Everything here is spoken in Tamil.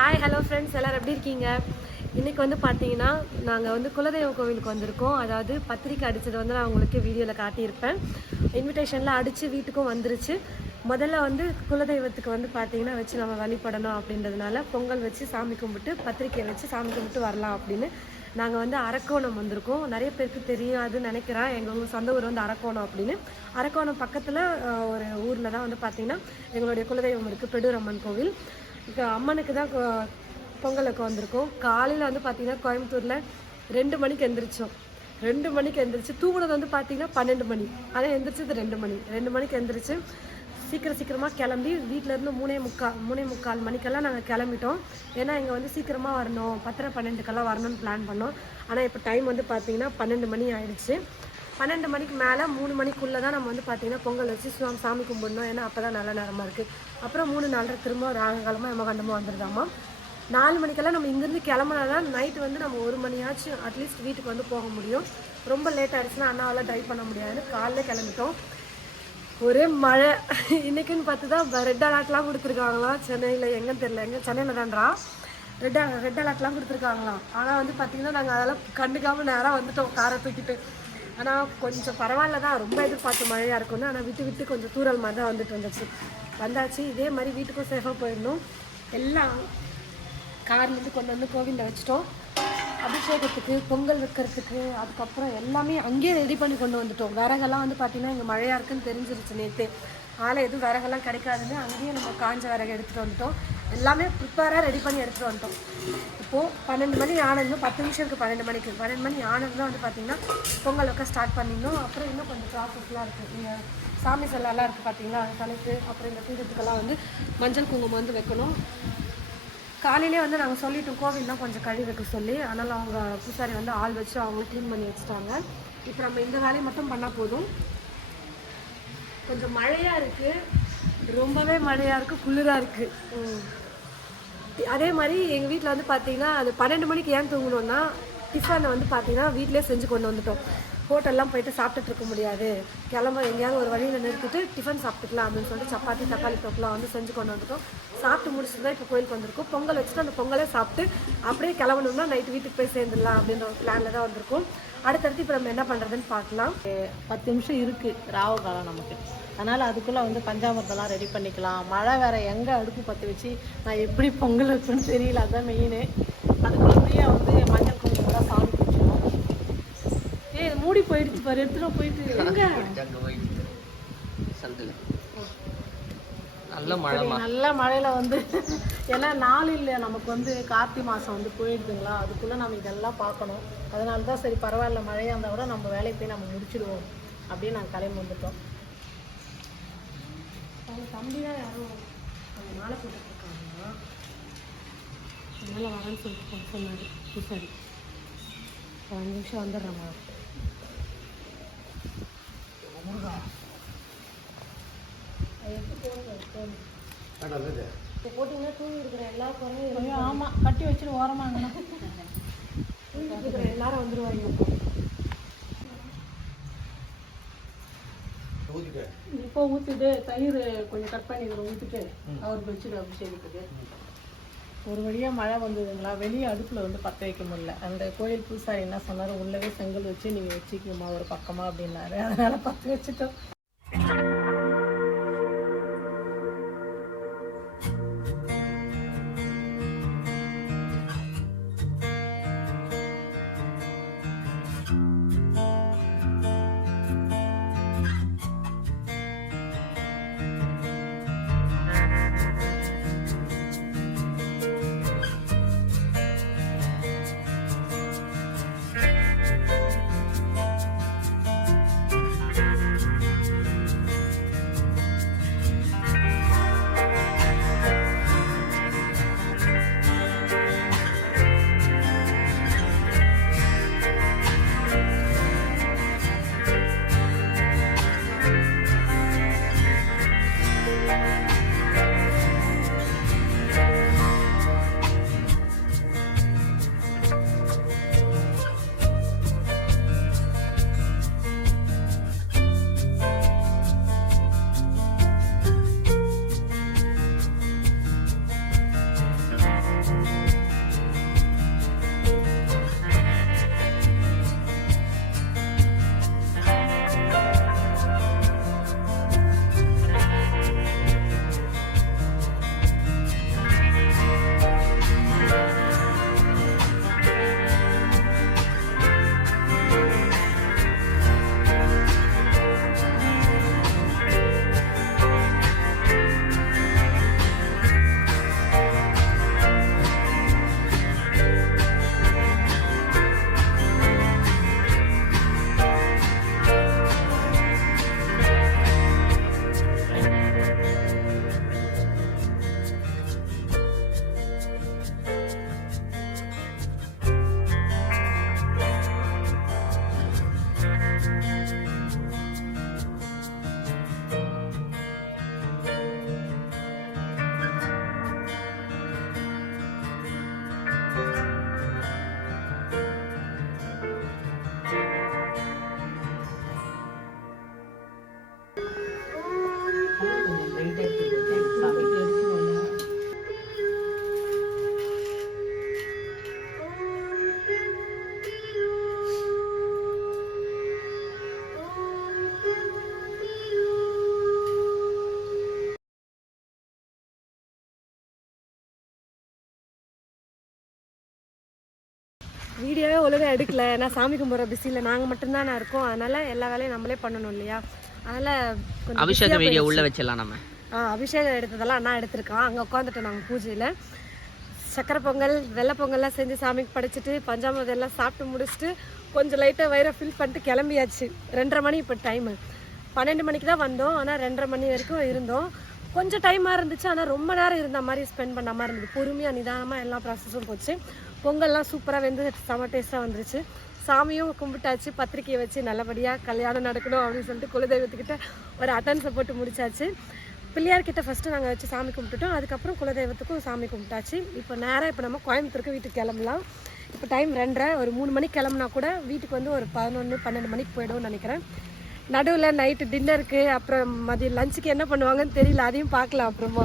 ஹாய் ஹலோ ஃப்ரெண்ட்ஸ், எல்லோரும் எப்படி இருக்கீங்க? இன்றைக்கி வந்து பார்த்தீங்கன்னா நாங்கள் வந்து குலதெய்வ கோவிலுக்கு வந்திருக்கோம். அதாவது பத்திரிக்கை அடித்தது வந்து நான் உங்களுக்கு வீடியோவில் காட்டியிருப்பேன். இன்விடேஷனில் அடித்து வீட்டுக்கும் வந்துருச்சு. முதல்ல வந்து குலதெய்வத்துக்கு வந்து பார்த்தீங்கன்னா வச்சு நம்ம வழிபடணும் அப்படின்றதுனால பொங்கல் வச்சு சாமி கும்பிட்டு பத்திரிக்கை வச்சு சாமி கும்பிட்டு வரலாம் அப்படின்னு நாங்கள் வந்து அரக்கோணம் வந்திருக்கோம். நிறைய பேருக்கு தெரியாதுன்னு நினைக்கிறேன். எங்கள் சொந்த ஊர் வந்து அரக்கோணம் அப்படின்னு. அரக்கோணம் பக்கத்தில் ஒரு ஊரில் தான் வந்து பார்த்திங்கன்னா எங்களுடைய குலதெய்வம் இருக்குது, பெடூரம்மன் கோவில். அம்மனுக்கு தான் பொங்கலுக்கு வந்திருக்கோம். காலையில் வந்து பார்த்திங்கன்னா கோயம்புத்தூரில் 2 மணிக்கு எழுந்திரிச்சோம். 2 மணிக்கு எழுந்திரிச்சு தூங்குனது வந்து பார்த்திங்கன்னா 12 மணி. ஆனால் எழுந்திரிச்சது 2 மணிக்கு எழுந்திரிச்சு சீக்கிரமாக கிளம்பி வீட்டிலேருந்து 3:45 மணிக்கெல்லாம் நாங்கள் கிளம்பிட்டோம். ஏன்னா இங்கே வந்து சீக்கிரமாக வரணும், 10:12 வரணும்னு பிளான் பண்ணோம். ஆனால் இப்போ டைம் வந்து பார்த்திங்கன்னா 12 மணி ஆயிடுச்சு. 12 மணிக்கு மேலே 3 மணிக்குள்ளே தான் நம்ம வந்து பார்த்திங்கன்னா பொங்கல் வச்சு சாமி கும்பிடணும். ஏன்னா அப்போ தான் நல்ல நேரமாக இருக்குது. அப்புறம் 3-4 திரும்ப ராககாலமாக எமகண்டமாக வந்துடுதாமா. 4 மணிக்கெல்லாம் நம்ம இங்கேருந்து கிளம்புனா தான் நைட்டு வந்து நம்ம 1 மணியாச்சும் அட்லீஸ்ட் வீட்டுக்கு வந்து போக முடியும். ரொம்ப லேட் ஆகிடுச்சுன்னா அண்ணாவால் ட்ரைவ் பண்ண முடியாது. காலையில் கிளம்பிட்டோம். ஒரே மழை. இன்றைக்குன்னு பார்த்து தான் ரெட் அலர்ட்லாம் கொடுத்துருக்காங்களாம் சென்னையில். எங்கன்னு தெரியல, எங்கே சென்னையில் தான்றா ரெட் அலர்ட்லாம் கொடுத்துருக்காங்களாம். ஆனால் வந்து பார்த்திங்கன்னா நாங்கள் அதெல்லாம் கண்டுக்காமல் நேராக வந்துட்டோம் காரை தூக்கிட்டு. ஆனால் கொஞ்சம் பரவாயில்ல தான், ரொம்ப எதிர்பார்த்து மழையாக இருக்கும்னு. ஆனால் விட்டு கொஞ்சம் தூரல் மாதிரி தான் வந்துட்டு வந்தாச்சு. இதே மாதிரி வீட்டுக்கும் சேஃபாக போயிடணும். எல்லாம் கார்லேருந்து கொண்டு வந்து கோவிலில் வச்சுட்டோம். அபிஷேகத்துக்கு பொங்கல் வைக்கிறதுக்கு அதுக்கப்புறம் எல்லாமே அங்கேயே ரெடி பண்ணி கொண்டு வந்துட்டோம். விறகெல்லாம் வந்து பார்த்திங்கன்னா இங்கே மழையாக இருக்குன்னு தெரிஞ்சிருச்சு நேற்று. ஆளை எதுவும் விறகெல்லாம் கிடைக்காதுன்னு அங்கேயே நம்ம காஞ்ச விறகு எடுத்துகிட்டு வந்துட்டோம். எல்லாமே ப்ரிப்பேராக ரெடி பண்ணி எடுத்துகிட்டு வந்துட்டோம். இப்போது 12 மணி ஆனது, 10 நிமிஷம் இருக்குது 12 மணிக்கு. 12 மணி ஆனது தான் வந்து பார்த்திங்கன்னா பொங்கல் வைக்க ஸ்டார்ட் பண்ணிடணும். அப்புறம் இன்னும் கொஞ்சம் ப்ராசஸ்லாம் இருக்குது. இங்கே சாமி செல்லாம் இருக்குது பார்த்திங்களா, அது தலைக்கு. அப்புறம் இந்த பீடத்துக்கெல்லாம் வந்து மஞ்சள் குங்குமம் வந்து வைக்கணும். காலையிலே வந்து நாங்கள் சொல்லிட்டோம் கோவில்லாம் கொஞ்சம் கழுவி வைக்க சொல்லி. அதனால் அவங்க பூசாரி வந்து ஆள் வச்சு அவங்க க்ளீன் பண்ணி வச்சுட்டாங்க. இப்போ நம்ம இந்த வேலையை மட்டும் பண்ணால் போதும். கொஞ்சம் மழையாக இருக்குது, ரொம்பவே மழையாக இருக்குது, குளிராக இருக்குது. அதே மாதிரி எங்கள் வீட்டில் வந்து பார்த்திங்கன்னா அது 12 மணிக்கு ஏன் தூங்கணுன்னா டிஃபனை வந்து பார்த்திங்கன்னா வீட்டிலே செஞ்சு கொண்டு வந்துட்டோம். ஹோட்டல்லாம் போயிட்டு சாப்பிட்டுட்டு இருக்க முடியாது, எங்கேயாவது ஒரு வழியில் நிறுத்திட்டு டிஃபன் சாப்பிட்டுக்கலாம் அப்படின்னு சொல்லிட்டு சப்பாத்தி தக்காளி தொக்கலாம் வந்து செஞ்சு கொண்டு வந்துட்டோம். சாப்பிட்டு முடிச்சுட்டு தான் இப்போ கோயிலுக்கு வந்திருக்கோம். பொங்கல் வச்சுட்டு அந்த பொங்கலே சாப்பிட்டு அப்படியே கிளம்பணும்னா நைட்டு வீட்டுக்கு போய் சேர்ந்துடலாம் அப்படின்ற ஒரு பிளானில் தான் வந்திருக்கோம். அடுத்தடுத்து இப்போ நம்ம என்ன பண்ணுறதுன்னு பார்க்கலாம். 10 நிமிஷம் இருக்குது ராவு காலம் நமக்கு. அதனால் அதுக்குள்ளே வந்து பஞ்சாமிரத்தெல்லாம் ரெடி பண்ணிக்கலாம். மழை வேறு, எங்கே அடுப்பு பற்ற வச்சு நான் எப்படி பொங்கல் வைப்பேன்னு தெரியல. அதுதான் மெயின். அதுக்குள்ளேயே வந்து மஞ்சள் குங்குமம் சாமி பிடிச்சிடும். மூடி போயிடுச்சு பாரு, எடுத்துகிட்டு போயிட்டு நல்ல மழையில் வந்து ஏன்னா நாள் இல்லை நமக்கு வந்து கார்த்திகை மாதம் வந்து போயிடுதுங்களா. அதுக்குள்ளே நம்ம இதெல்லாம் பார்க்கணும். அதனால தான் சரி பரவாயில்ல, மழையாக இருந்தால் கூட நம்ம வேலையை போய் நம்ம முடிச்சிடுவோம் அப்படின்னு நாங்கள் கிளம்பி வந்துட்டோம். அவங்க தம்பி தான் யாரும் அந்த மாலை போட்டுருக்காங்க, அதனால் வரேன்னு சொல்லிட்டு சொன்னார் பூசாரி. 5 நிமிஷம் வந்துடுறேம்மா. போட்டிங்கன்னா தூங்கி இருக்கிற எல்லா குறையும். ஆமாம், கட்டி வச்சுட்டு ஓரமாங்கண்ணா. தூங்கி இருக்கிற எல்லாரும் வந்துடுவாங்க. இப்போ ஊற்றிட்டு தயிர் கொஞ்சம் கட் பண்ணி இதில் ஊற்றிட்டு அவருக்கு வச்சுட்டு அபிஷேகத்துக்கு. ஒரு வழியாக மழை வந்ததுங்களா, வெளியே அடுப்பில் வந்து பற்ற வைக்க முடியல. அந்த கோயில் பூசாரி என்ன சொன்னார், உள்ளவே செங்கல் வச்சு நீங்கள் வச்சுக்கணுமா ஒரு பக்கமாக அப்படின்னாரு. அதனால் பற்ற வச்சுட்டோம். வீடியோவே ஒழுங்காக எடுக்கல, ஏன்னா சாமி கும்பிட்ற பிஸியில் நாங்கள் மட்டும்தான் இருக்கோம். அதனால் எல்லா வேலையும் நம்மளே பண்ணணும் இல்லையா, அதனால் கொஞ்சம் அபிஷேக வீடியோ உள்ளே வச்சிடலாம் நம்ம. அபிஷேகம் எடுத்ததெல்லாம் அண்ணா எடுத்திருக்கான். அங்கே உட்காந்துட்டோம் நாங்கள் பூஜையில். சக்கரை பொங்கல் வெள்ளை பொங்கல்லாம் செஞ்சு சாமிக்கு படைச்சிட்டு பஞ்சாமிர்தம் எல்லாம் சாப்பிட்டு முடிச்சுட்டு கொஞ்சம் லைட்டாக வயிறை ஃபில் பண்ணிட்டு கிளம்பியாச்சு. 2:30 மணி இப்போ டைமு. 12 மணிக்கு தான் வந்தோம், ஆனால் 2:30 மணி வரைக்கும் இருந்தோம். கொஞ்சம் டைமாக இருந்துச்சு, ஆனால் ரொம்ப நேரம் இருந்த மாதிரி ஸ்பெண்ட் பண்ண மாதிரி இருந்தது. பொறுமையாக நிதானமாக எல்லா ப்ராசஸும் போச்சு. பொங்கல்லாம் சூப்பராக வெந்து செம டேஸ்ட்டாக வந்துருச்சு. சாமியும் கும்பிட்டாச்சு, பத்திரிக்கையை வச்சு நல்லபடியாக கல்யாணம் நடக்கணும் அப்படின்னு சொல்லிட்டு குலதெய்வத்துக்கிட்ட ஒரு அட்டன்ஸை போட்டு முடிச்சாச்சு. பிள்ளையார்கிட்ட ஃபஸ்ட்டு நாங்கள் வச்சு சாமி கும்பிட்டுட்டோம், அதுக்கப்புறம் குலதெய்வத்துக்கும் சாமி கும்பிட்டாச்சு. இப்போ நேராக நம்ம கோயம்புத்தூருக்கு வீட்டுக்கு கிளம்பலாம். இப்போ டைம் 2:30, ஒரு 3 மணிக்கு கிளம்புனா கூட வீட்டுக்கு வந்து ஒரு 11-12 மணிக்கு போய்டும்னு நினைக்கிறேன். நடுவில் நைட்டு டின்னருக்கு அப்புறம் மதியம் லஞ்சுக்கு என்ன பண்ணுவாங்கன்னு தெரியல, அதையும் பார்க்கலாம் அப்புறமா.